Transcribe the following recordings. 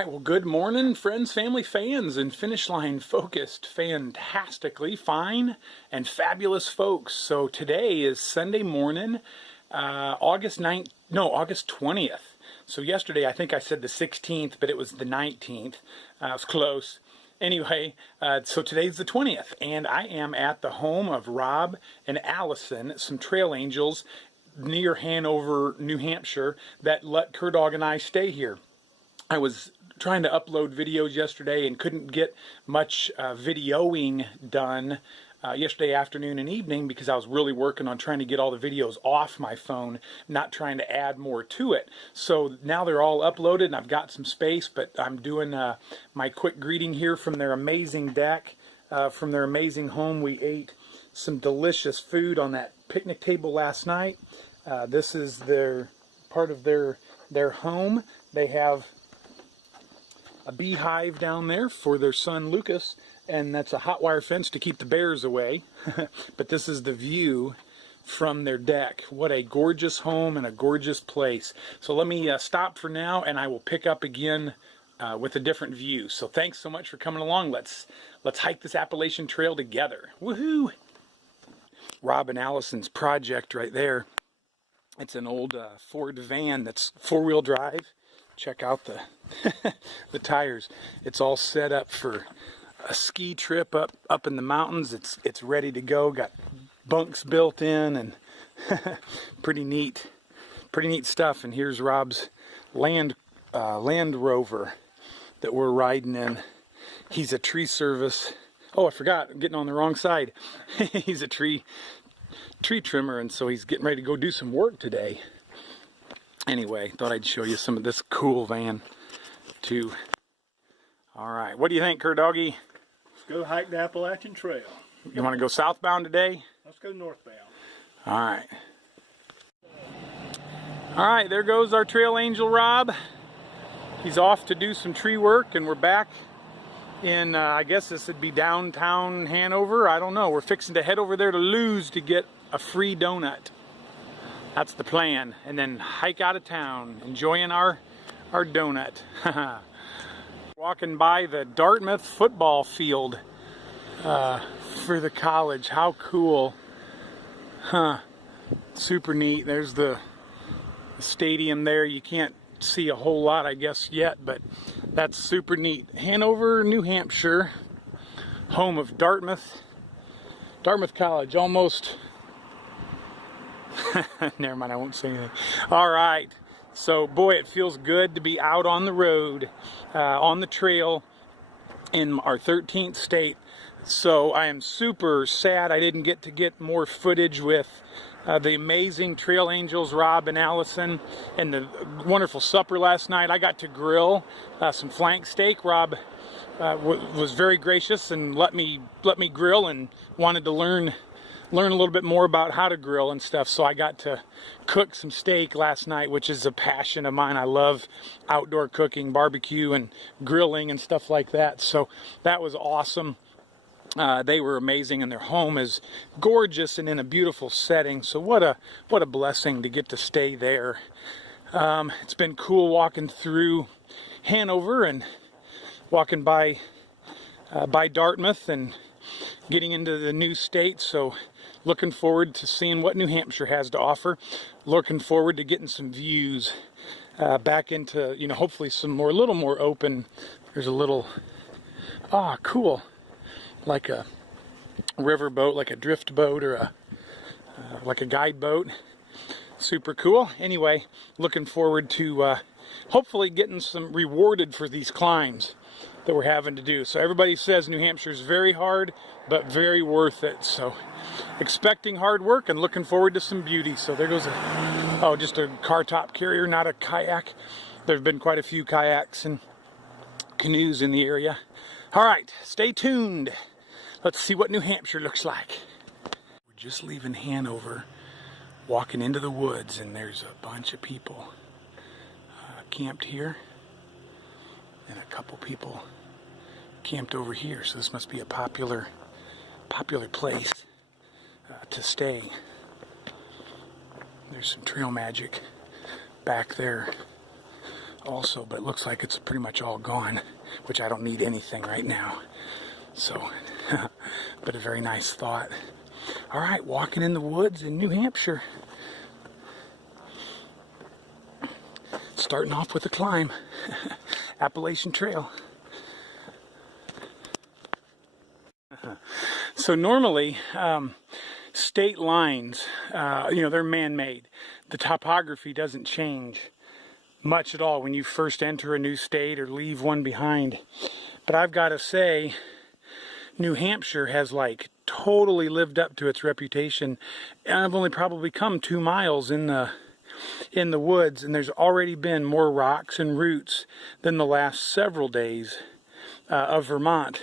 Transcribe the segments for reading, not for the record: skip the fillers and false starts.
right, well, good morning, friends, family, fans, and Finish Line focused fantastically fine and fabulous folks. So today is Sunday morning, August 20th. So yesterday I think I said the 16th, but it was the 19th. I was close. Anyway, so today's the 20th, and I am at the home of Rob and Allison, some trail angels near Hanover, New Hampshire, that let Dog and I stay here. I was trying to upload videos yesterday and couldn't get much videoing done yesterday afternoon and evening because I was really working on trying to get all the videos off my phone, not trying to add more to it. So now they're all uploaded and I've got some space, but I'm doing my quick greeting here from their amazing deck, from their amazing home. We ate some delicious food on that picnic table last night. This is part of their home. They have a beehive down there for their son Lucas, and that's a hot wire fence to keep the bears away. But this is the view from their deck. What a gorgeous home and a gorgeous place. So let me stop for now, and I will pick up again with a different view. So thanks so much for coming along. Let's hike this Appalachian Trail together. Woohoo! Rob and Allison's project right there. It's an old Ford van that's four-wheel drive. Check out the the tires. It's all set up for a ski trip up in the mountains. It's ready to go. Got bunks built in and pretty neat stuff. And here's Rob's Land Rover that we're riding in. He's a tree service. Oh, I forgot. I'm getting on the wrong side. He's a tree trimmer, and so he's getting ready to go do some work today. Anyway, thought I'd show you some of this cool van too. All right, what do you think, Doggy? Let's go hike the Appalachian Trail. You want to go southbound today? Let's go northbound. All right. All right, there goes our trail angel Rob. He's off to do some tree work, and we're back in, I guess this would be downtown Hanover. I don't know. We're fixing to head over there to Lou's to get a free donut. That's the plan. And then hike out of town, enjoying our donut. Walking by the Dartmouth football field for the college. How cool. Huh. Super neat. There's the stadium there. You can't see a whole lot, I guess, yet, but that's super neat. Hanover, New Hampshire, home of Dartmouth College. Almost. Never mind, I won't say anything. All right, so boy, it feels good to be out on the road, on the trail in our 13th state. So I am super sad I didn't get more footage with the amazing trail angels Rob and Allison, and the wonderful supper last night. I got to grill some flank steak. Rob was very gracious and let me grill, and wanted to learn a little bit more about how to grill and stuff. So I got to cook some steak last night, which is a passion of mine. I love outdoor cooking, barbecue and grilling and stuff like that. So that was awesome. They were amazing, and their home is gorgeous and in a beautiful setting. So what a blessing to get to stay there. It's been cool walking through Hanover and walking by Dartmouth and getting into the new state. So looking forward to seeing what New Hampshire has to offer. Looking forward to getting some views back into, hopefully some a little more open. There's a little, cool, like a river boat, like a drift boat, or like a guide boat. Super cool. Anyway, looking forward to hopefully getting some rewarded for these climbs that we're having to do. So everybody says New Hampshire is very hard, but very worth it. So expecting hard work and looking forward to some beauty. So there goes just a car top carrier, not a kayak. There've been quite a few kayaks and canoes in the area. All right, stay tuned. Let's see what New Hampshire looks like. We're just leaving Hanover, walking into the woods, and there's a bunch of people camped here, and a couple people camped over here. So this must be a popular place to stay. There's some trail magic back there also, but it looks like it's pretty much all gone, which I don't need anything right now. So, but a very nice thought. All right, walking in the woods in New Hampshire. Starting off with a climb. Appalachian Trail. So normally, state lines, they're man-made. The topography doesn't change much at all when you first enter a new state or leave one behind. But I've got to say, New Hampshire has like totally lived up to its reputation. I've only probably come 2 miles in the woods, and there's already been more rocks and roots than the last several days of Vermont.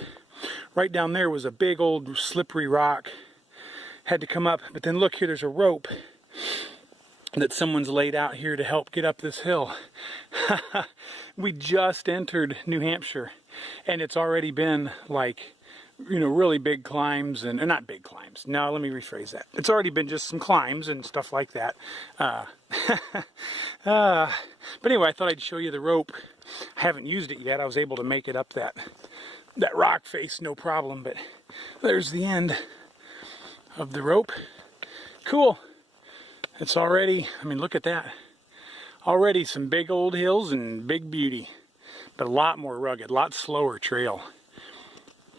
Right down there was a big old slippery rock. Had to come up, but then look here, there's a rope that someone's laid out here to help get up this hill. We just entered New Hampshire, and it's already been like, really big climbs, and not big climbs. No, let me rephrase that. It's already been just some climbs and stuff like that. But anyway, I thought I'd show you the rope. I haven't used it yet. I was able to make it up that rock face, no problem. But there's the end of the rope. Cool. It's already, look at that. Already some big old hills and big beauty, but a lot more rugged, a lot slower trail.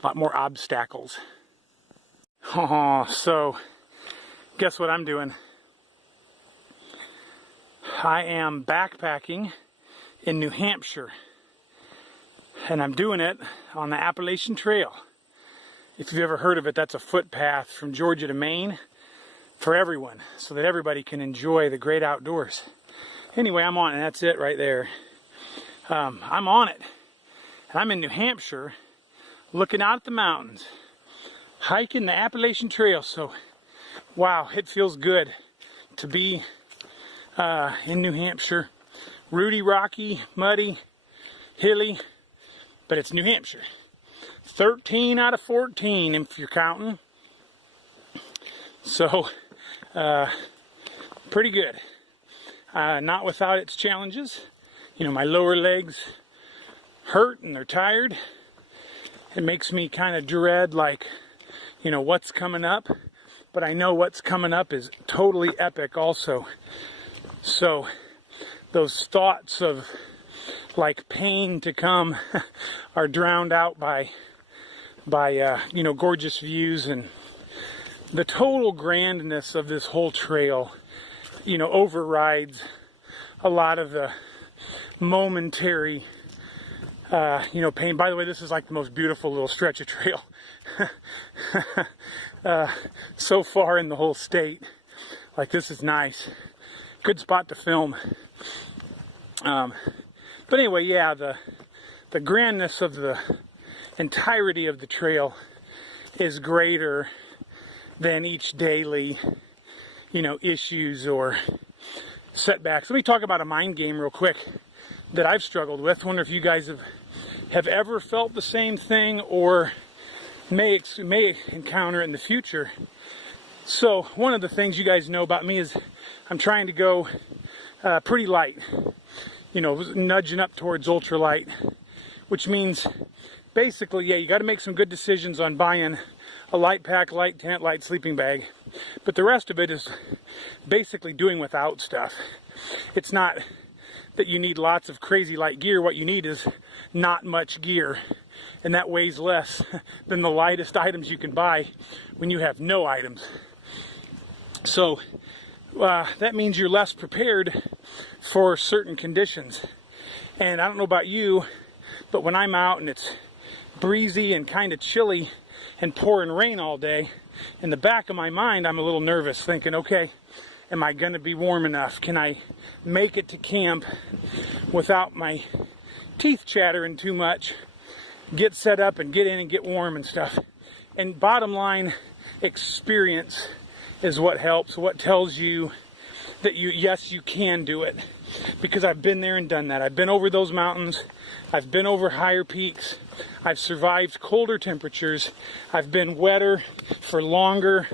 A lot more obstacles. Oh, so guess what I'm doing? I am backpacking in New Hampshire, and I'm doing it on the Appalachian Trail. If you've ever heard of it, that's a footpath from Georgia to Maine for everyone, so that everybody can enjoy the great outdoors. Anyway, I'm on it, and that's it right there. I'm on it, and I'm in New Hampshire, looking out at the mountains, hiking the Appalachian Trail. So, wow, it feels good to be in New Hampshire. Rooty, rocky, muddy, hilly, but it's New Hampshire. 13 out of 14 if you're counting. So, pretty good. Not without its challenges. My lower legs hurt and they're tired. It makes me kind of dread, what's coming up. But I know what's coming up is totally epic also. So those thoughts of pain to come are drowned out by gorgeous views, and the total grandness of this whole trail, overrides a lot of the momentary pain. By the way, this is like the most beautiful little stretch of trail so far in the whole state. This is nice. Good spot to film. But anyway, yeah, the grandness of the entirety of the trail is greater than each daily, issues or setbacks. Let me talk about a mind game real quick that I've struggled with. Wonder if you guys have ever felt the same thing or may encounter it in the future. So one of the things you guys know about me is I'm trying to go pretty light, nudging up towards ultralight, which means basically, yeah, you got to make some good decisions on buying a light pack, light tent, light sleeping bag, but the rest of it is basically doing without stuff. It's not that you need lots of crazy light gear. What you need is not much gear, and that weighs less than the lightest items you can buy when you have no items. So that means you're less prepared for certain conditions. And I don't know about you, but when I'm out and it's breezy and kind of chilly and pouring rain all day, in the back of my mind I'm a little nervous, thinking, okay, am I going to be warm enough? Can I make it to camp without my teeth chattering too much? Get set up and get in and get warm and stuff. And bottom line, experience is what helps, what tells you that yes, you can do it. Because I've been there and done that. I've been over those mountains. I've been over higher peaks. I've survived colder temperatures. I've been wetter for longer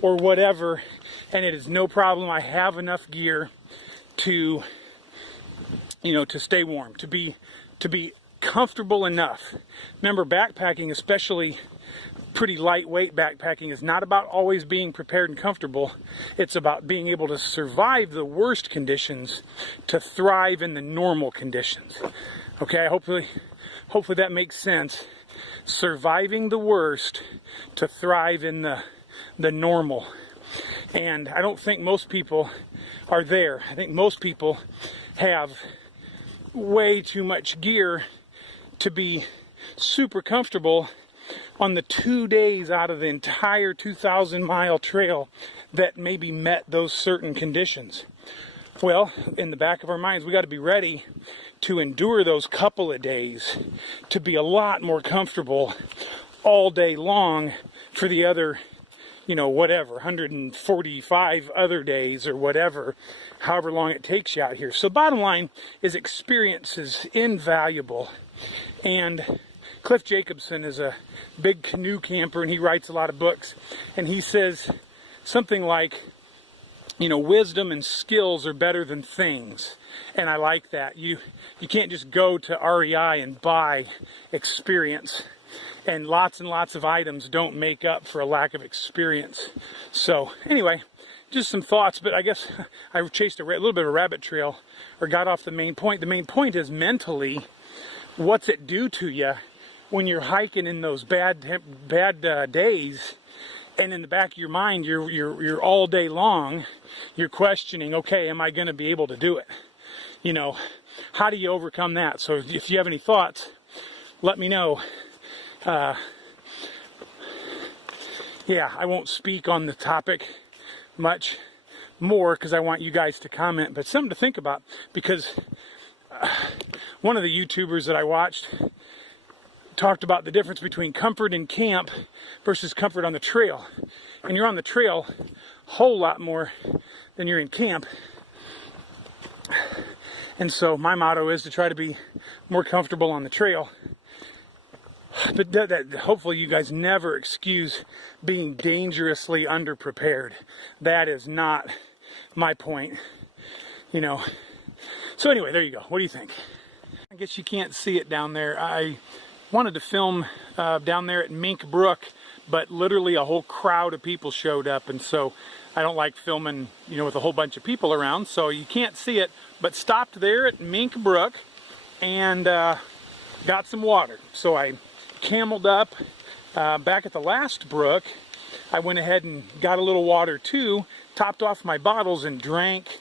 or whatever. And it is no problem. I have enough gear to to stay warm, to be comfortable enough. Remember, backpacking, especially pretty lightweight backpacking, is not about always being prepared and comfortable. It's about being able to survive the worst conditions to thrive in the normal conditions. Okay, hopefully that makes sense. Surviving the worst to thrive in the normal. And I don't think most people are there. I think most people have way too much gear to be super comfortable on the 2 days out of the entire 2,000-mile trail that maybe met those certain conditions. Well, in the back of our minds, we got to be ready to endure those couple of days to be a lot more comfortable all day long for the other, whatever, 145 other days or whatever, however long it takes you out here. So bottom line is experience is invaluable. And Cliff Jacobson is a big canoe camper, and he writes a lot of books, and he says something like, wisdom and skills are better than things. And I like that. You can't just go to REI and buy experience. And lots of items don't make up for a lack of experience. So anyway, just some thoughts, but I guess I chased a little bit of a rabbit trail, or got off the main point. The main point is mentally, what's it do to you when you're hiking in those bad days, and in the back of your mind, you're all day long, you're questioning, okay, am I going to be able to do it? How do you overcome that? So if you have any thoughts, let me know. Yeah, I won't speak on the topic much more because I want you guys to comment, but something to think about, because one of the YouTubers that I watched talked about the difference between comfort in camp versus comfort on the trail. And you're on the trail a whole lot more than you're in camp. And so my motto is to try to be more comfortable on the trail. But that hopefully you guys never excuse being dangerously underprepared. That is not my point, So anyway, there you go. What do you think? I guess you can't see it down there. I wanted to film down there at Mink Brook, but literally a whole crowd of people showed up, and so I don't like filming, with a whole bunch of people around, so you can't see it, but stopped there at Mink Brook and got some water. So I cameled up back at the last brook. I went ahead and got a little water too, topped off my bottles and drank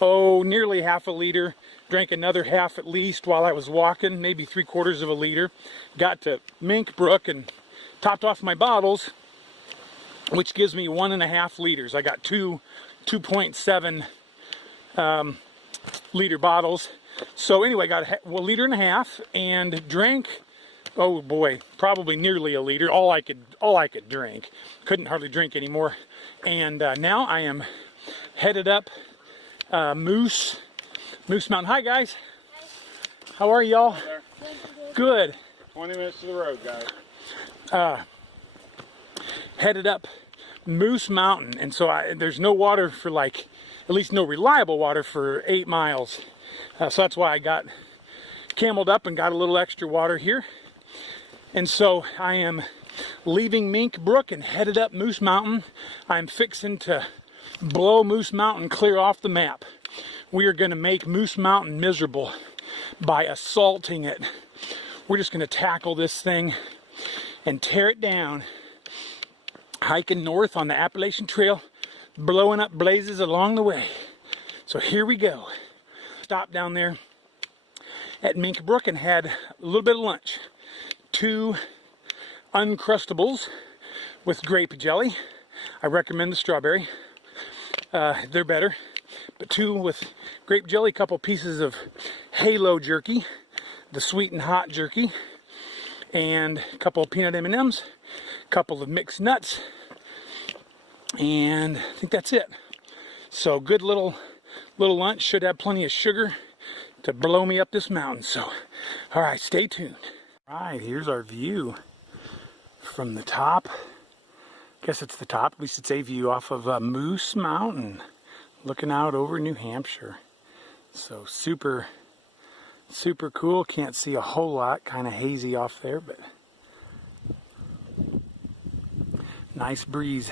nearly half a liter. Drank another half at least while I was walking, maybe 3/4 of a liter. Got to Mink Brook and topped off my bottles, which gives me 1.5 liters. I got two 2.7 liter bottles. So anyway, got a liter and a half and drank, oh boy, probably nearly a liter. All I could drink. Couldn't hardly drink anymore. And now I am headed up Moose Mountain. Hi guys. How are y'all? Good. 20 minutes to the road, guys. Headed up Moose Mountain, and so there's no water for at least no reliable water for 8 miles. So that's why I got cameled up and got a little extra water here. And so I am leaving Mink Brook and headed up Moose Mountain. I'm fixing to blow Moose Mountain clear off the map. We are going to make Moose Mountain miserable by assaulting it. We're just going to tackle this thing and tear it down. Hiking north on the Appalachian Trail, blowing up blazes along the way. So here we go. Stopped down there at Mink Brook and had a little bit of lunch. 2 Uncrustables with grape jelly. I recommend the strawberry. They're better. But 2 with grape jelly, a couple pieces of Halo jerky, the sweet and hot jerky, and a couple of peanut M&Ms, a couple of mixed nuts, and I think that's it. So good little lunch. Should have plenty of sugar to blow me up this mountain. So, all right, stay tuned. All right, here's our view from the top. I guess it's the top. At least it's a view off of Moose Mountain, looking out over New Hampshire. So super cool. Can't see a whole lot, kind of hazy off there, but nice breeze.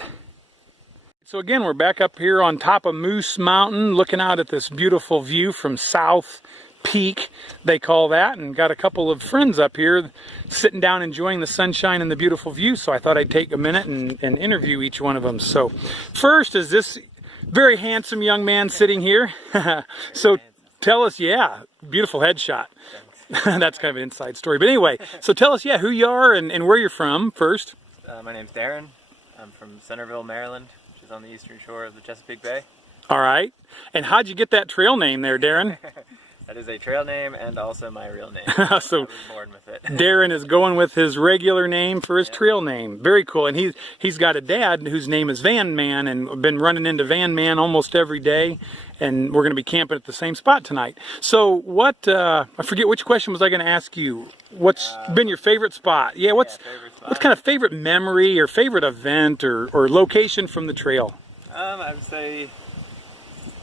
So again, we're back up here on top of Moose Mountain, looking out at this beautiful view from South Peak, they call that, and got a couple of friends up here sitting down enjoying the sunshine and the beautiful view, so I thought I'd take a minute and interview each one of them. So first is this very handsome young man sitting here. So tell us, yeah, beautiful headshot. That's kind of an inside story, but anyway, so tell us, yeah, who you are and where you're from first. My name's Darren. I'm from Centerville, Maryland, which is on the eastern shore of the Chesapeake Bay. All right, and how'd you get that trail name there, Darren? That is a trail name and also my real name. So I was born with it. Darren is going with his regular name for his trail name. Very cool. And he's got a dad whose name is Van Man, and been running into Van Man almost every day. And we're going to be camping at the same spot tonight. So what, I forget which question was I going to ask you. What's been your favorite spot? Yeah, what's kind of favorite memory or favorite event or location from the trail? I would say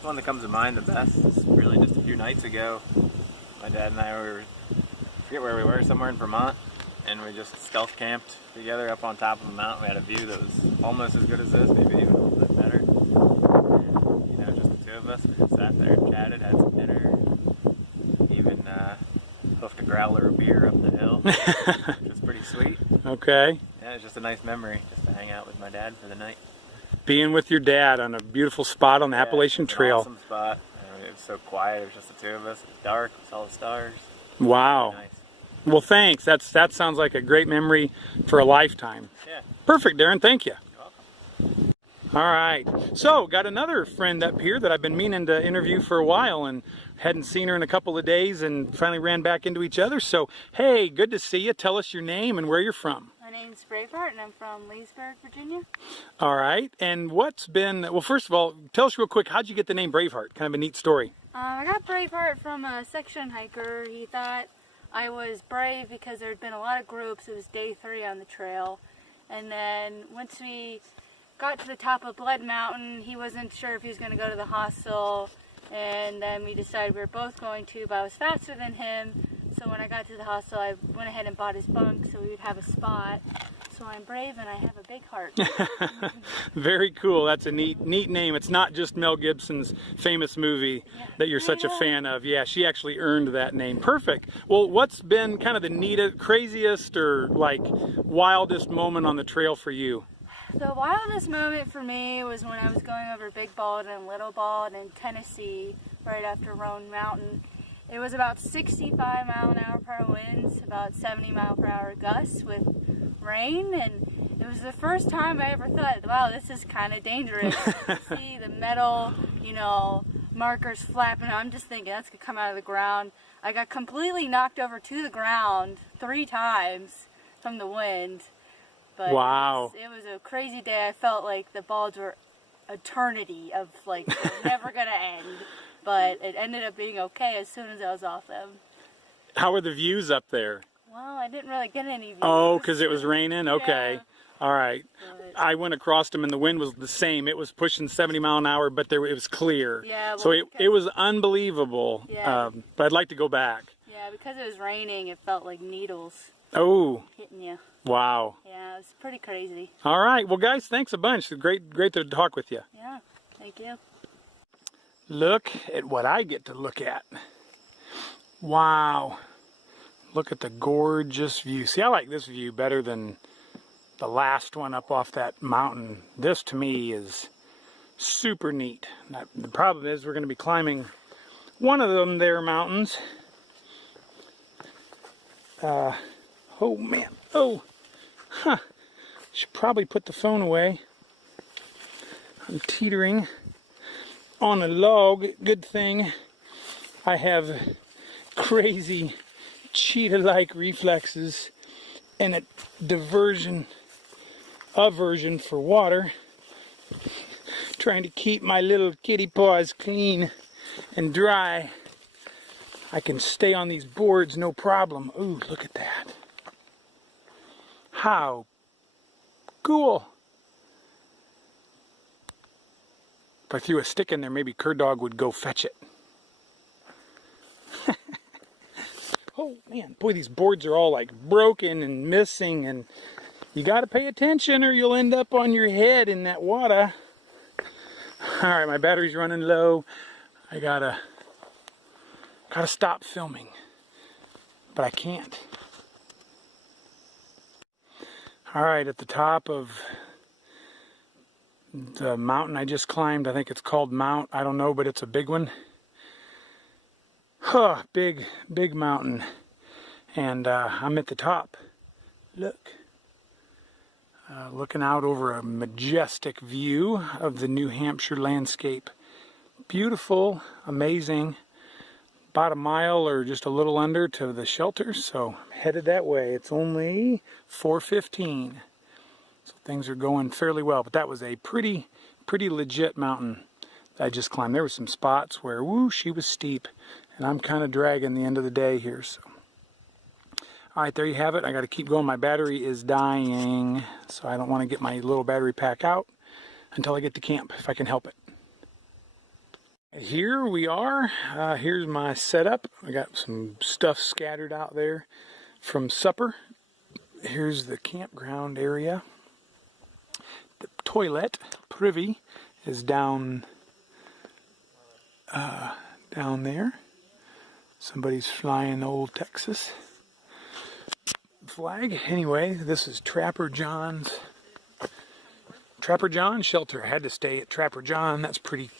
the one that comes to mind the best is really just a few nights ago. My dad and I were, I forget where we were, somewhere in Vermont, and we just stealth camped together up on top of a mountain. We had a view that was almost as good as this, maybe even a little bit better. And, you know, just the two of us, we just sat there and chatted, had some dinner, even hoofed a growler of beer up the hill, which was pretty sweet. Okay. Yeah, it's just a nice memory just to hang out with my dad for the night. Being with your dad on a beautiful spot on the Appalachian Trail. Awesome spot. I mean, it was so quiet. It was just the two of us. It was dark. We saw the stars. Wow. Nice. Well, thanks. That sounds like a great memory for a lifetime. Yeah. Perfect, Darren. Thank you. You're welcome. All right. So, got another friend up here that I've been meaning to interview for a while and hadn't seen her in a couple of days and finally ran back into each other. So, hey, good to see you. Tell us your name and where you're from. My name's Braveheart and I'm from Leesburg, Virginia. All right. And what's been, well, first of all, tell us real quick, how'd you get the name Braveheart? Kind of a neat story. I got Braveheart from a section hiker. He thought I was brave because there had been a lot of groups. It was day 3 on the trail. And then once we got to the top of Blood Mountain, he wasn't sure if he was going to go to the hostel. And then we decided we were both going to, but I was faster than him. So when I got to the hostel, I went ahead and bought his bunk so we would have a spot. So I'm brave and I have a big heart. Very cool. That's a neat name. It's not just Mel Gibson's famous movie that you're such a fan of. Yeah, she actually earned that name. Perfect. Well, what's been kind of the neatest, craziest, or like wildest moment on the trail for you? The wildest moment for me was when I was going over Big Bald and Little Bald in Tennessee right after Roan Mountain. It was about 65-mile-an-hour winds, about 70-mile-per-hour gusts with rain, and it was the first time I ever thought, wow, this is kind of dangerous. You see the metal, you know, markers flapping. I'm just thinking that's going to come out of the ground. I got completely knocked over to the ground 3 times from the wind. But wow. It was a crazy day. I felt like the balds were eternity of like never going to end. But it ended up being okay as soon as I was off them. How were the views up there? Well, I didn't really get any views. Oh, because it was raining? Okay. Yeah. All right. But I went across them and the wind was the same. It was pushing 70 mile an hour, but it was clear. Yeah, well, so it was unbelievable. Yeah. But I'd like to go back. Yeah, because it was raining, it felt like needles Oh, hitting you. wow. Yeah, it was pretty crazy. All right. Well, guys, thanks a bunch. Great to talk with you. Yeah, thank you. Look at what I get to look at. Wow. Look at the gorgeous view. See, I like this view better than the last one up off that mountain. This, to me, is super neat. Now, the problem is we're going to be climbing one of them there mountains. Oh, man. Oh. Huh. Should probably put the phone away. I'm teetering on a log. Good thing I have crazy cheetah-like reflexes and a aversion for water. Trying to keep my little kitty paws clean and dry. I can stay on these boards no problem. Ooh, look at that. How cool. If I threw a stick in there, maybe Cur Dog would go fetch it. Oh man, boy, these boards are all like broken and missing, and you got to pay attention or you'll end up on your head in that water. All right, my battery's running low. I gotta stop filming, but I can't. All right, at the top of the mountain I just climbed, I think it's called Mount, I don't know, but it's a big one. Huh, big mountain. And I'm at the top. Look. Looking out over a majestic view of the New Hampshire landscape. Beautiful, amazing. About a mile or just a little under to the shelter, so I'm headed that way. It's only 4:15, so things are going fairly well. But that was a pretty legit mountain that I just climbed. There were some spots where, whoo, she was steep, and I'm kind of dragging the end of the day here. So, all right, there you have it. I got to keep going. My battery is dying, so I don't want to get my little battery pack out until I get to camp, if I can help it. Here we are. Here's my setup. I got some stuff scattered out there from supper. Here's the campground area. The toilet, privy, is down there. Somebody's flying the old Texas flag. Anyway, this is Trapper John's shelter. I had to stay at Trapper John. That's pretty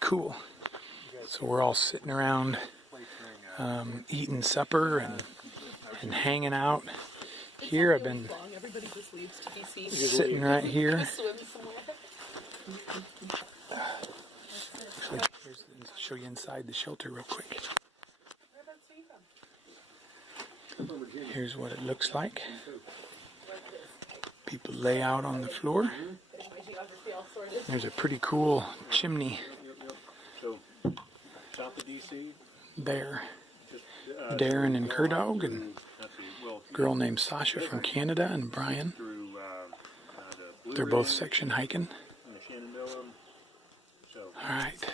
cool. So we're all sitting around eating supper and hanging out. Here I've been sitting right here. Actually, I'll show you inside the shelter real quick. Here's what it looks like. People lay out on the floor. There's a pretty cool chimney there. Darren and Kerdog, and a girl named Sasha from Canada, and Brian. They're both section hiking. All right.